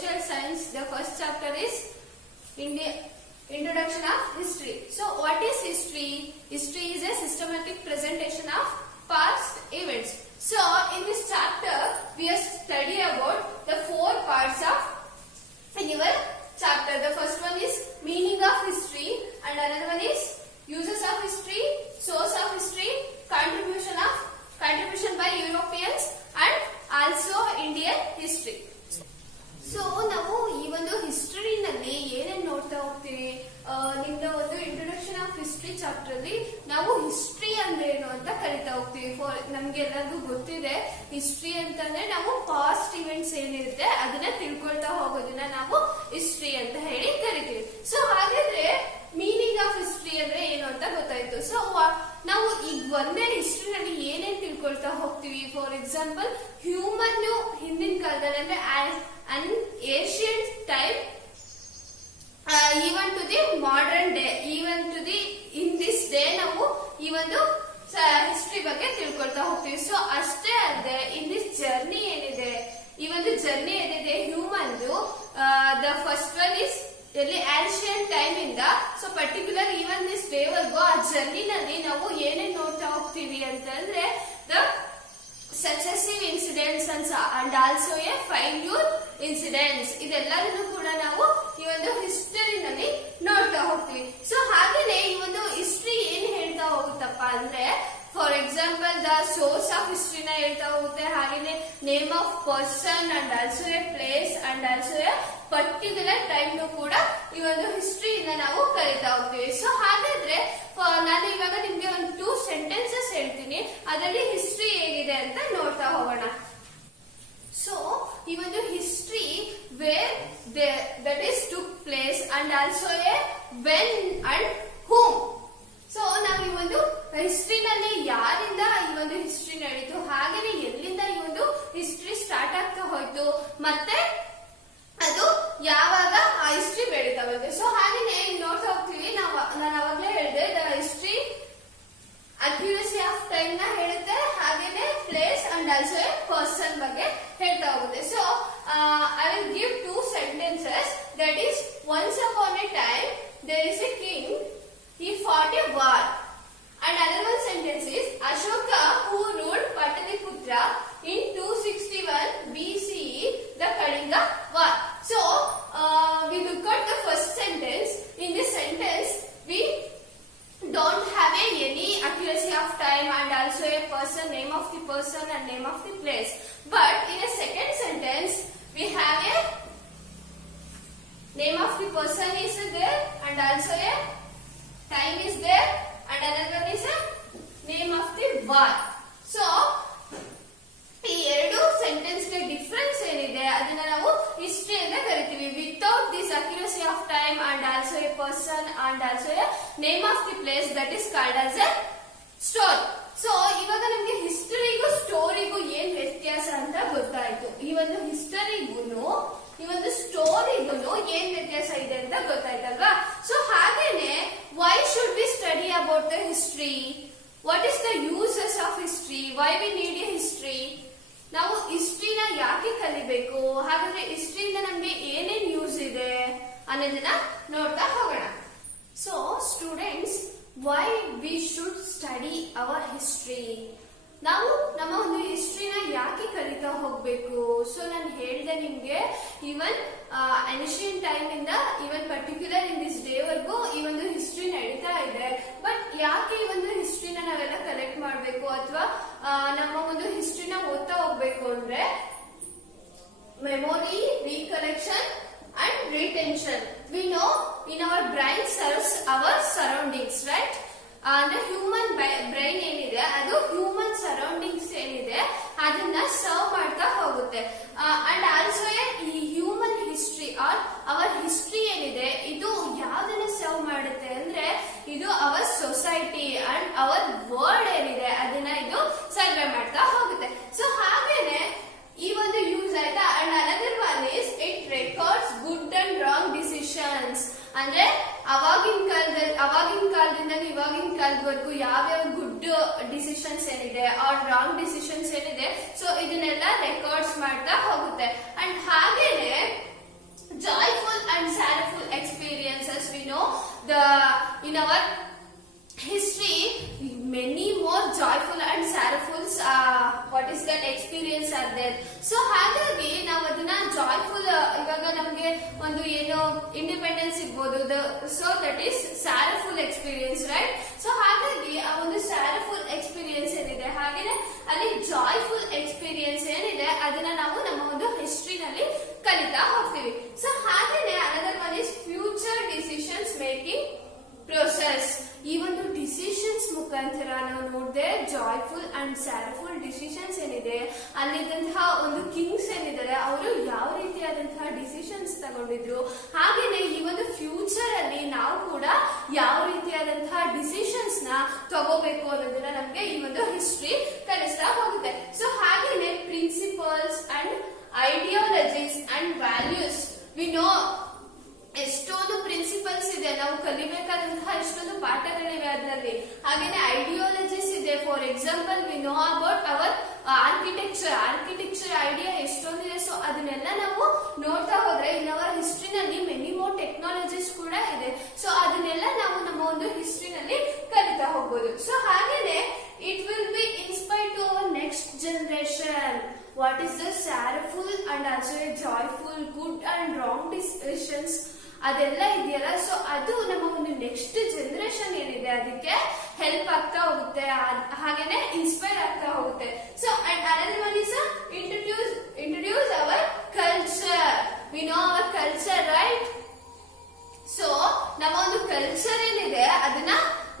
social science, the first chapter is Introduction of History. So what is history? History is a systematic presentation of past events. So in this chapter we are study about the 4 parts of your chapter. The first one is meaning of history, and another one is uses of history, source of history, contribution by Europeans, and also Indian history. So ನಾವು ಈ ಒಂದು ಹಿಸ್ಟರಿನಲ್ಲಿ ಏನೇನು ನೋಡ್ತಾ ಹೋಗ್ತೀವಿ, ನಿಮ್ದ ಒಂದು introduction of history chapter ಅಲ್ಲಿ ನಾವು ಹಿಸ್ಟ್ರಿ ಅಂದ್ರೆ ಏನು ಅಂತ ಕರಿತಾ ಹೋಗ್ತೀವಿ. ನಮ್ಗೆಲ್ಲರಿಗೂ ಗೊತ್ತಿದೆ, ಹಿಸ್ಟ್ರಿ ಅಂತಂದ್ರೆ ನಾವು ಪಾಸ್ಟ್ ಇವೆಂಟ್ಸ್ ಏನಿರುತ್ತೆ ಅದನ್ನ ತಿಳ್ಕೊಳ್ತಾ ಹೋಗೋದನ್ನ ನಾವು ಹಿಸ್ಟ್ರಿ ಅಂತ ಹೇಳಿ ಕರಿತೀವಿ. ಸೊ ಹಾಗಾದ್ರೆ ಮೀನಿಂಗ್ ಆಫ್ ಹಿಸ್ಟ್ರಿ ಅಂದ್ರೆ ಏನು ಅಂತ ಗೊತ್ತಾಯ್ತು. ಸೊ ನಾವು ಈಗ ಒಂದೇ ಹಿಸ್ಟ್ರಿನಲ್ಲಿ ಏನೇನ್ ತಿಳ್ಕೊಳ್ತಾ ಹೋಗ್ತೀವಿ. ಫಾರ್ ಎಕ್ಸಾಂಪಲ್, ಹ್ಯೂಮನ್ ಹಿಂದಿನ ಕಾಲದಲ್ಲಿ ಅಂದ್ರೆ an ancient time, even to the modern day, even to the in this day ನಾವು ಈ ಒಂದು ಹಿಸ್ಟ್ರಿ ಬಗ್ಗೆ ತಿಳ್ಕೊಳ್ತಾ ಹೋಗ್ತೀವಿ. ಸೊ ಅಷ್ಟೇ ಅಲ್ಲದೆ ಇನ್ ದಿಸ್ ಜರ್ನಿ ಏನಿದೆ, ಈ ಒಂದು ಜರ್ನಿ ಏನಿದೆ human the first one is ಎಲ್ಲಿ ಆನ್ಷಿಯಂಟ್ ಟೈಮ್ ಇಂದ so particular even this day ವರ್ಗು ಆ ಜರ್ನಿನಲ್ಲಿ ನಾವು ಏನೇನ್ ನೋಡ್ತಾ ಹೋಗ್ತೀವಿ ಅಂತಂದ್ರೆ the successive incidents and also a failure incidents, ಇದೆಲ್ಲದನ್ನು ಕೂಡ ನಾವು ಈ ಒಂದು ಹಿಸ್ಟರಿನಲ್ಲಿ ನೋಡ್ತಾ ಹೋಗ್ತೀವಿ. ಸೊ ಹಾಗೇನೆ ಈ ಒಂದು ಹಿಸ್ಟ್ರಿ ಏನ್ ಹೇಳ್ತಾ ಹೋಗುತ್ತಪ್ಪ ಅಂದ್ರೆ, for example the source of ಹಿಸ್ಟ್ರಿನ ಹೇಳ್ತಾ ಹೋಗುತ್ತೆ, ಹಾಗೇನೆ name of person and also a place and also a particular time ಕೂಡ ಈ ಒಂದು ಹಿಸ್ಟ್ರಿಯಿಂದ ನಾವು ಕರಿತಾ ಹೋಗ್ತೀವಿ. ಸೊ ಹಾಗಾದ್ರೆ ನಾನು ಇವಾಗ ನಿಮ್ಗೆ ಒಂದು 2 ಸೆಂಟೆನ್ಸಸ್ ಹೇಳ್ತೀನಿ, ಅದರಲ್ಲಿ ಹಿಸ್ಟ್ರಿ ಹೇಗಿದೆ ಅಂತ ನೋಡ್ತಾ ಹೋಗೋಣ. ಸೊ ಈ ಒಂದು history where that is took place and also a when and whom. So ನಾವು ಈ ಒಂದು ಹಿಸ್ಟ್ರಿನಲ್ಲಿ ಯಾರಿಂದ ಈ ಒಂದು ಹಿಸ್ಟ್ರಿ ನಡೀತು, ಹಾಗೇನೆ ಎಲ್ಲಿಂದ ಈ ಒಂದು ಹಿಸ್ಟ್ರಿ ಸ್ಟಾರ್ಟ್ ಆಗ್ತಾ ಹೋಯ್ತು, ಮತ್ತೆ ಅದು ಯಾವಾಗ ಆ ಹಿಸ್ಟ್ರಿ ಬೆಳೀತಾ ಬಂತು. ಸೊ ಹಾಗೇನೆ ನೋಡ್ತಾ ಹೋಗ್ತೀವಿ. ನಾನು ಅವಾಗಲೇ ಹೇಳಿದೆ, the history accuracy of time ನ ಹೇಳುತ್ತೆ, ಹಾಗೇನೆ place and also A person ಬಗ್ಗೆ ಹೇಳ್ತಾ ಹೋಗುತ್ತೆ. So I will give 2 sentences. That is, once upon a time there is a king, he fought a war. And another sentence is Ashoka, who ruled Pataliputra in 261 BCE, the Kalinga war. So we look at the first sentence. In this sentence we don't have any accuracy of time and also a person, name of the person and name of the place. But in a second sentence we have a name of the person is there and also a time is there and another one is a name of the war. So ಈ ಎರಡು sentence ಗೆ difference ಏನಿದೆ ಅದನ್ನ ನಾವು history ಅಂತ ಕರಿತೀವಿ. Without this accuracy of time and also A person and also A name of the place, that is called as A story. So ಇವಾಗ ನಮ್ಗೆ ಹಿಸ್ಟರಿಗೂ ಸ್ಟೋರಿಗೂ ಏನ್ ವ್ಯತ್ಯಾಸ ಅಂತ ಗೊತ್ತಾಯ್ತು. ಈ ಒಂದು ಹಿಸ್ಟರಿಗೂ ಈ ಒಂದು ಸ್ಟೋರಿಗೂ ಏನ್ ವ್ಯತ್ಯಾಸ ಇದೆ ಅಂತ ಗೊತ್ತಾಯ್ತಲ್ವಾ. ಸೊ ಹಾಗೇನೆ why should we study about the history, what is the uses of history, why we need a history, ನಾವು ಹಿಸ್ಟ್ರಿನ ಯಾಕೆ ಕಲಿಬೇಕು, ಹಾಗಾದ್ರೆ ಹಿಸ್ಟ್ರಿಯಿಂದ ನಮ್ಗೆ ಏನೇನ್ ಯೂಸ್ ಇದೆ ಅನ್ನೋದನ್ನ ನೋಡ್ತಾ ಹೋಗೋಣ. So students, why we should study our history, ನಾವು ನಮ್ಮ ಒಂದು ಹಿಸ್ಟ್ರಿನ ಯಾಕೆ ಕಲಿತಾ ಹೋಗ್ಬೇಕು. ಸೊ ನಾನು ಹೇಳ್ದೆ ನಿಮ್ಗೆ, ಈವನ್ ಏನ್ಷಿಯಂಟ್ ಟೈಮ್ ಇಂದ even particular in this day ವರ್ಗು ಈ ಒಂದು ಹಿಸ್ಟ್ರಿ ನಡೀತಾ ಇದೆ. ಬಟ್ ಯಾಕೆ ಈ ಒಂದು ಹಿಸ್ಟ್ರಿನ ನಾವೆಲ್ಲ ಕಲೆಕ್ಟ್ ಮಾಡಬೇಕು ಅಥವಾ ನಮ್ಮ ಒಂದು ಹಿಸ್ಟ್ರಿನ ಓದ್ತಾ ಹೋಗ್ಬೇಕು ಅಂದ್ರೆ, memory, recollection and retention. We know in our brain serves our surroundings, right? ಅಂದ್ರೆ ಹ್ಯೂಮನ್ ಬ್ರೈನ್ ಏನಿದೆ ಅದು ಹ್ಯೂಮನ್ ಸರೌಂಡಿಂಗ್ಸ್ ಏನಿದೆ ಅದನ್ನ ಸರ್ವ್ ಮಾಡ್ತಾ ಹೋಗುತ್ತೆ. ಅಂಡ್ ಆಲ್ಸೋ ಈ human history or our history ಏನಿದೆ ಇದು ಯಾವ್ದನ್ನ ಸರ್ವ್ ಮಾಡುತ್ತೆ ಅಂದ್ರೆ, ಇದು our society and our world ಏನಿದೆ ಅದನ್ನ ಇದು ಸರ್ವೆ ಮಾಡ್ತಾ ಹೋಗುತ್ತೆ. ಸೊ ಹಾಗೇನೆ ಈ ಒಂದು ಯೂಸ್ ಆಯ್ತಾ. And another one is it records good and wrong decisions. ಅಂದ್ರೆ ಅವಾಗಿನ ಕಾಲದಿಂದ ಇವಾಗಿನ ಕಾಲದವರೆಗೂ ಯಾವ್ಯಾವ ಗುಡ್ ಡಿಸಿಷನ್ಸ್ ಏನಿದೆ ಆರ್ ರಾಂಗ್ ಡಿಸಿಷನ್ಸ್ ಏನಿದೆ, ಸೊ ಇದನ್ನೆಲ್ಲ ರೆಕಾರ್ಡ್ಸ್ ಮಾಡ್ತಾ ಹೋಗುತ್ತೆ. ಅಂಡ್ ಹಾಗೇನೆ ಒಂದು ಏನು ಇಂಡಿಪೆಂಡೆನ್ಸ್ ಇರ್ಬೋದು. So that is sorrowful experience, right? So ಹಾಗಾಗಿ ಆ ಒಂದು ಸಾರಫುಲ್ ಎಕ್ಸ್ಪೀರಿಯನ್ಸ್ ಏನಿದೆ, ಹಾಗೇನೆ ಅಲ್ಲಿ ಜಾಯ್ಫುಲ್ ಎಕ್ಸ್ಪೀರಿಯನ್ಸ್ ಏನಿದೆ ಅದನ್ನ ನಾವು ನಮ್ಮ ಒಂದು ಹಿಸ್ಟ್ರಿನಲ್ಲಿ ಕಲಿತಾ ಹೋಗ್ತೀವಿ. ಸೊ ಹಾಗೇನೆ another one is future decisions making process. ಈ ಒಂದು ಡಿಸಿಷನ್ಸ್ ಮುಖಾಂತರ ನಾವು ನೋಡಿದೆ ಜಾಯ್ಫುಲ್ ಅಂಡ್ ಸ್ಯಾರಫುಲ್ ಡಿಸಿಷನ್ಸ್ ಏನಿದೆ, ಅಲ್ಲಿದ್ದಂತಹ ಒಂದು ಕಿಂಗ್ಸ್ ಏನಿದ್ದಾರೆ ಅವರು ಯಾವ ರೀತಿಯಾದಂತಹ ಡಿಸಿಷನ್ಸ್ ತಗೊಂಡಿದ್ರು, ಹಾಗೇನೆ ಈ ಒಂದು ಫ್ಯೂಚರ್ ಅಲ್ಲಿ ನಾವು ಕೂಡ ಯಾವ ರೀತಿಯಾದಂತಹ ಡಿಸಿಷನ್ಸ್ ನ ತಗೋಬೇಕು ಅನ್ನೋದನ್ನ ನಮ್ಗೆ ಈ ಒಂದು ಹಿಸ್ಟ್ರಿ ಕಲಿಸ್ತಾ ಹೋಗುತ್ತೆ. ಸೊ ಹಾಗೇನೆ principles and ideologies and values we know. ಎಷ್ಟೊಂದು ಪ್ರಿನ್ಸಿಪಲ್ಸ್ ಇದೆ, ನಾವು ಕಲಿಬೇಕಾದಂತಹ ಎಷ್ಟೊಂದು ಪಾಠಗಳಿವೆ ಅದರಲ್ಲಿ. ಹಾಗೇನೆ ಐಡಿಯಾಲಜೀಸ್ ಇದೆ. For example we know about our architecture idea ಎಷ್ಟೊಂದಿದೆ. ಸೊ ಅದನ್ನೆಲ್ಲ ನಾವು ನೋಡ್ತಾ ಹೋದ್ರೆ ಇನ್ ಅವರ್ ಹಿಸ್ಟ್ರಿನಲ್ಲಿ ಮೆನಿ ಮೋರ್ ಟೆಕ್ನಾಲಜೀಸ್ ಕೂಡ ಇದೆ. ಸೊ ಅದನ್ನೆಲ್ಲ ನಾವು ನಮ್ಮ ಒಂದು ಹಿಸ್ಟ್ರಿನಲ್ಲಿ ಕಲಿತಾ ಹೋಗ್ಬೋದು. ಸೊ ಹಾಗೇನೆ it will be inspired to our next generation. What is the sorrowful and also joyful, good and wrong decisions ಅದೆಲ್ಲ ಇದೆಯಲ್ಲ. ಸೊ ಅದು ನಮ್ಮ ಒಂದು ನೆಕ್ಸ್ಟ್ ಜನರೇಷನ್ ಏನಿದೆ ಅದಕ್ಕೆ ಹೆಲ್ಪ್ ಆಗ್ತಾ ಹೋಗುತ್ತೆ, ಹಾಗೇನೆ ಇನ್ಸ್ಪೈರ್ ಆಗ್ತಾ ಹೋಗುತ್ತೆ. So and another one is introduce our culture. We know our culture, right? So ನಮ್ಮ ಒಂದು ಕಲ್ಚರ್ ಏನಿದೆ ಅದನ್ನ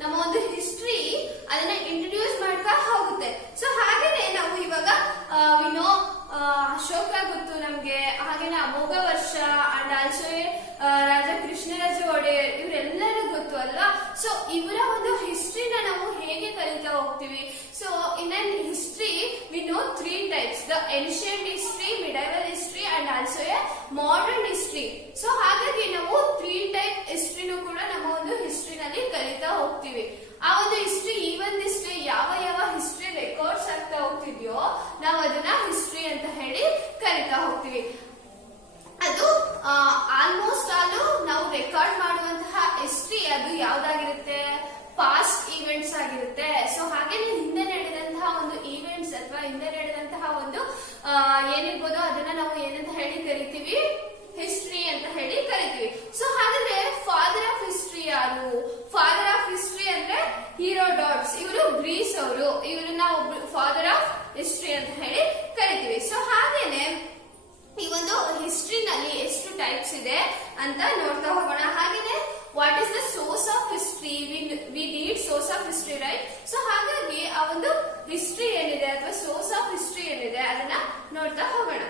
ನಮ್ಮ ಒಂದು ಹಿಸ್ಟ್ರಿ ಅದನ್ನ ಇಂಟ್ರೊಡ್ಯೂಸ್ ಮಾಡ್ತಾ ಹೋಗುತ್ತೆ. ಸೊ ಹಾಗೇನೆ ನಾವು ಇವಾಗ ವಿ ನೋ ಅಶೋಕ ಗೊತ್ತು ನಮ್ಗೆ, ಹಾಗೇನೆ ಅಮೋಘ ವರ್ಷ ಅಂಡ್ ಆಲ್ಸೋ ರಾಜ ಕೃಷ್ಣರಾಜ ಒಡೆಯರ್ ಇವರೆಲ್ಲರೂ ಗೊತ್ತು ಅಲ್ವಾ? ಸೊ ಇವರ ಒಂದು ಹಿಸ್ಟ್ರಿನ ನಾವು ಹೇಗೆ ಕಲಿತಾ ಹೋಗ್ತೀವಿ? So in an history we know 3 types: the ancient history, medieval history and also a modern history. So ಹಾಗಾಗಿ ನಾವು 3 type ಹಿಸ್ಟ್ರಿನೂ ಕೂಡ ನಮ್ಮ ಒಂದು ಹಿಸ್ಟ್ರಿನಲ್ಲಿ ಕಲಿತಾ ಹೋಗ್ತೀವಿ. ಆ ಒಂದು ಹಿಸ್ಟ್ರಿ ಈವನ್ ಯಾವ ಹಿಸ್ಟ್ರಿ ರೆಕಾರ್ಡ್ಸ್ ಆಗ್ತಾ ಹೋಗ್ತಿದ್ಯೋ ನಾವು ಅದನ್ನ ಹಿಸ್ಟ್ರಿ ಅಂತ ಹೇಳಿ ಕಲಿತಾ ಹೋಗ್ತೀವಿ. ಅದು ಆಲ್ಮೋಸ್ಟ್ ಆಲ್ ನಾವು ರೆಕಾರ್ಡ್ ಮಾಡುವಂತಹ ಹಿಸ್ಟ್ರಿ ಅದು ಯಾವ್ದಾಗಿರುತ್ತೆ? ಪಾಸ್ಟ್ ಈವೆಂಟ್ಸ್ ಆಗಿರುತ್ತೆ. ಸೊ ಹಾಗೇನೆ ಹಿಂದೆ ನಡೆದಂತಹ ಒಂದು ಈವೆಂಟ್ಸ್ ಅಥವಾ ಹಿಂದೆ ನಡೆದಂತಹ ಒಂದು ಏನಿರ್ಬೋದು ಅದನ್ನ ನಾವು ಏನಂತ ಹೇಳಿ ಕರಿತೀವಿ? ಹಿಸ್ಟ್ರಿ ಅಂತ ಹೇಳಿ ಕರಿತೀವಿ. ಸೊ ಹಾಗಾದ್ರೆ ಫಾದರ್ ಆಫ್ ಹಿಸ್ಟ್ರಿ ಯಾರು? ಫಾದರ್ ಆಫ್ ಹಿಸ್ಟ್ರಿ ಅಂದ್ರೆ ಹೀರೋಡಾಟ್ಸ್. ಇವರು ಗ್ರೀಸ್ ಅವರು, ಇವ್ರನ್ನ ಫಾದರ್ ಆಫ್ ಹಿಸ್ಟ್ರಿ ಅಂತ ಹೇಳಿ ಕರಿತೀವಿ. ಸೊ ಹಾಗೇನೆ ಈ ಒಂದು ಹಿಸ್ಟ್ರಿನಲ್ಲಿ ಎಷ್ಟು ಟೈಪ್ಸ್ ಇದೆ ಅಂತ ನೋಡ್ತಾ ಹೋಗೋಣ. ಹಾಗೇನೆ what is the source of history? We need source of history, right? So ಹಾಗಾಗಿ ಆ ಒಂದು ಹಿಸ್ಟ್ರಿ ಏನಿದೆ ಅಥವಾ ಸೋರ್ಸ್ ಆಫ್ ಹಿಸ್ಟ್ರಿ ಏನಿದೆ ಅದನ್ನ ನೋಡ್ತಾ ಹೋಗೋಣ.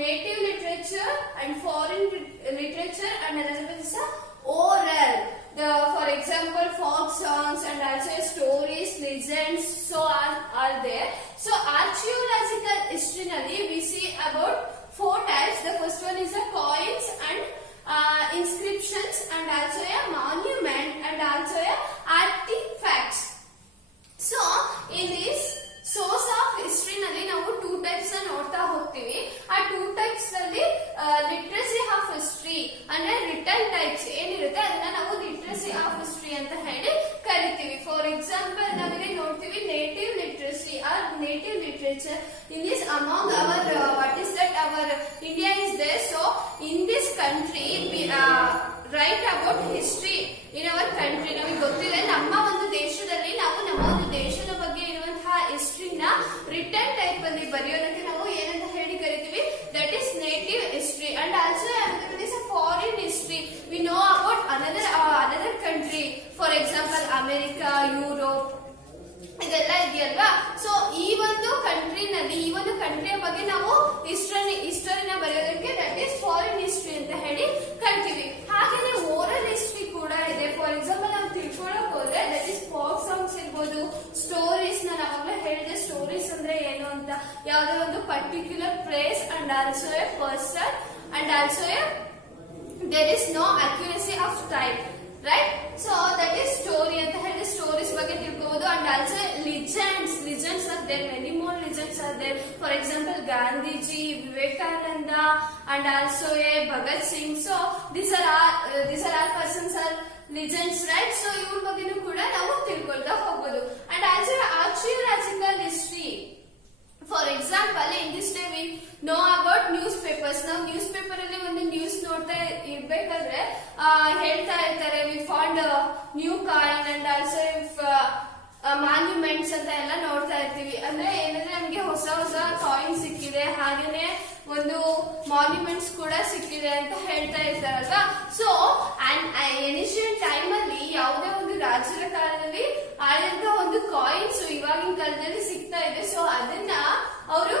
Native literature and foreign literature, and another one is oral. For example, folk songs and also stories, legends, so are there. So archaeological history nalli we see about 4 types. The first one is coins and inscriptions and also a monument and also a artifacts. So in this source of history ನಲ್ಲಿ ನಾವು 2 types ನೋಡ್ತಾ ಹೋಗ್ತೀವಿ. ಆ 2 types ನಲ್ಲಿ literacy of history ಅಂದ್ರೆ return types ಏನಿರುತ್ತೆ ಅದನ್ನ ನಾವು ಲಿಟ್ರಸಿ ಆಫ್ ಹಿಸ್ಟ್ರಿ ಅಂತ ಹೇಳಿ ಕರಿತೀವಿ. ಫಾರ್ ಎಕ್ಸಾಂಪಲ್ ನಾವಿಲ್ಲಿ ನೋಡ್ತೀವಿ native literacy or native literature. In this among our what is that our India is there. So in this country write about history in our country. ನಮಗೆ ಗೊತ್ತಿದೆ ನಮ್ಮ ಒಂದು ದೇಶದಲ್ಲಿ ನಾವು ನಮ್ಮ ಒಂದು ದೇಶದ ಬಗ್ಗೆ ಇರುವಂತಹ ಹಿಸ್ಟ್ರಿನ ರಿಟರ್ನ್ ಟೈಪ್ ಅಲ್ಲಿ ಬರೆಯೋದಕ್ಕೆ ನಾವು ಏನಂತ ಹೇಳಿ ಕರಿತೀವಿ? That is native history. And also foreign history. V know about another country. For example America, Europe ಇದೆಲ್ಲ ಇದೆಯಲ್ವಾ? ಸೊ ಈ ಒಂದು ಕಂಟ್ರಿನಲ್ಲಿ ಅಂತ, ಯಾವುದೇ ಒಂದು particular place and also A person and also A there is no accuracy of time, right? So that is story ಅಂತ ಹೇಳಿ stories ಬಗ್ಗೆ ತಿಳ್ಕೋಬಹುದು. And also legends are there, many more legends are there. For example, Gandhiji, Vivekananda and also a Bhagat Singh. So these are all persons are legends, right? So ಇವ್ರ ಬಗ್ಗೆನೂ ಕೂಡ ನಾವು ತಿಳ್ಕೊಳ್ತಾ ಹೋಗ್ಬೋದು. And also archaeological history. For example, in this day we know about newspapers. ನಾವು news paper ಅಲ್ಲಿ ಒಂದು news ನೋಡ್ತಾ ಇರ್ಬೇಕಾದ್ರೆ ಹೇಳ್ತಾ ಇರ್ತಾರೆ we found a new coin and also monuments ಅಂತ ಎಲ್ಲ ನೋಡ್ತಾ ಇರ್ತೀವಿ. ಅಂದ್ರೆ ಏನಂದ್ರೆ ನಮ್ಗೆ ಹೊಸ ಕಾಯಿನ್ ಸಿಕ್ಕಿದೆ, ಹಾಗೇನೆ ಒಂದು ಮಾನ್ಯುಮೆಂಟ್ಸ್ ಕೂಡ ಸಿಕ್ಕಿದೆ ಅಂತ ಹೇಳ್ತಾ ಇರ್ತಾರಲ್ವಾ. ಸೊ ಏನ್ಷಿಯಂಟ್ ಟೈಮ್ ಅಲ್ಲಿ ಯಾವುದೇ ಒಂದು ರಾಜ್ಯದ ಕಾಲದಲ್ಲಿ ಆದಂತ ಒಂದು ಕಾಯಿನ್ಸ್ ಇವಾಗಿನ ಕಾಲದಲ್ಲಿ ಸಿಗ್ತಾ ಇದೆ. ಸೊ ಅದನ್ನ ಅವರು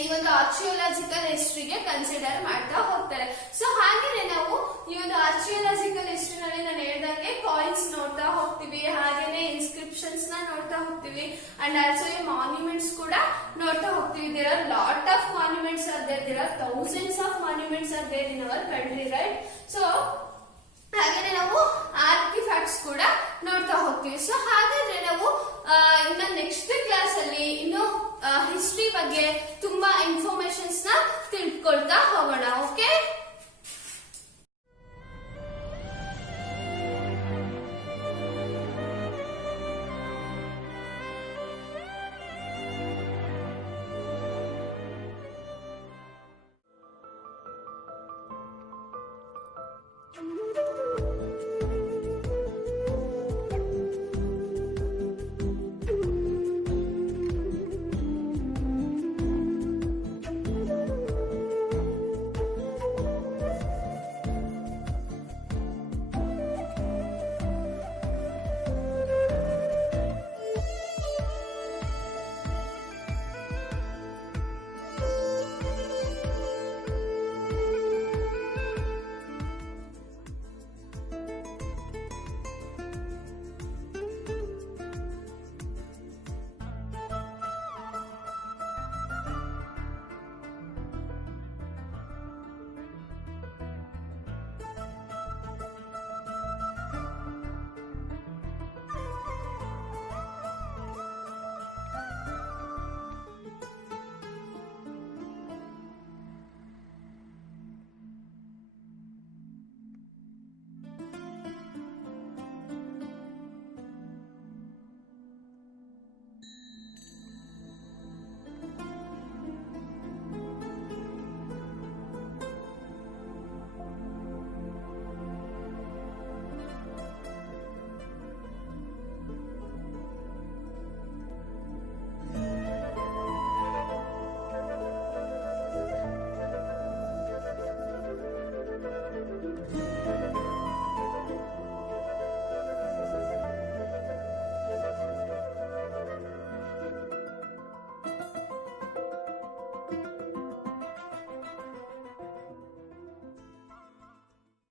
ಈ ಒಂದು ಆರ್ಚಿಯೋಲಾಜಿಕಲ್ ಹಿಸ್ಟ್ರಿಗೆ ಕನ್ಸಿಡರ್ ಮಾಡ್ತಾ ಹೋಗ್ತಾರೆ. ಸೊ ಹಾಗೇನೆ ನಾವು ಈ ಒಂದು ಆರ್ಚಿಯೋಲಾಜಿಕಲ್ ಹಿಸ್ಟ್ರಿನಲ್ಲಿ ನಾನು ಹೇಳ್ದಂಗೆ ಕಾಯಿನ್ಸ್ ನೋಡ್ತಾ ಹೋಗ್ತೀವಿ, ಹಾಗೇನೆ ಇನ್ಸ್ಕ್ರಿಪ್ಷನ್ಸ್ ನ ನೋಡ್ತಾ ಹೋಗ್ತೀವಿ, ಅಂಡ್ ಆಲ್ಸೋ ಮಾನ್ಯುಮೆಂಟ್ಸ್ ಕೂಡ ನೋಡ್ತಾ ಹೋಗ್ತೀವಿ. There are lot of monuments are there, there are thousands of monuments are there in our country, right? So ಹಾಗೇನೆ ನಾವು ಆರ್ಟಿಫ್ಯಾಕ್ಟ್ಸ್ ಕೂಡ ನೋಡ್ತಾ ಹೋಗ್ತೀವಿ. ಸೊ ಹಾಗಾದ್ರೆ ನಾವು ಇನ್ನ ನೆಕ್ಸ್ಟ್ ಕ್ಲಾಸ್ ಅಲ್ಲಿ ಇನ್ನು ಹಿಸ್ಟ್ರಿ ಬಗ್ಗೆ ತುಂಬಾ ಇನ್ಫಾರ್ಮೇಶನ್ಸ್ ನ ತಿಳ್ಕೊಳ್ತಾ ಹೋಗೋಣ.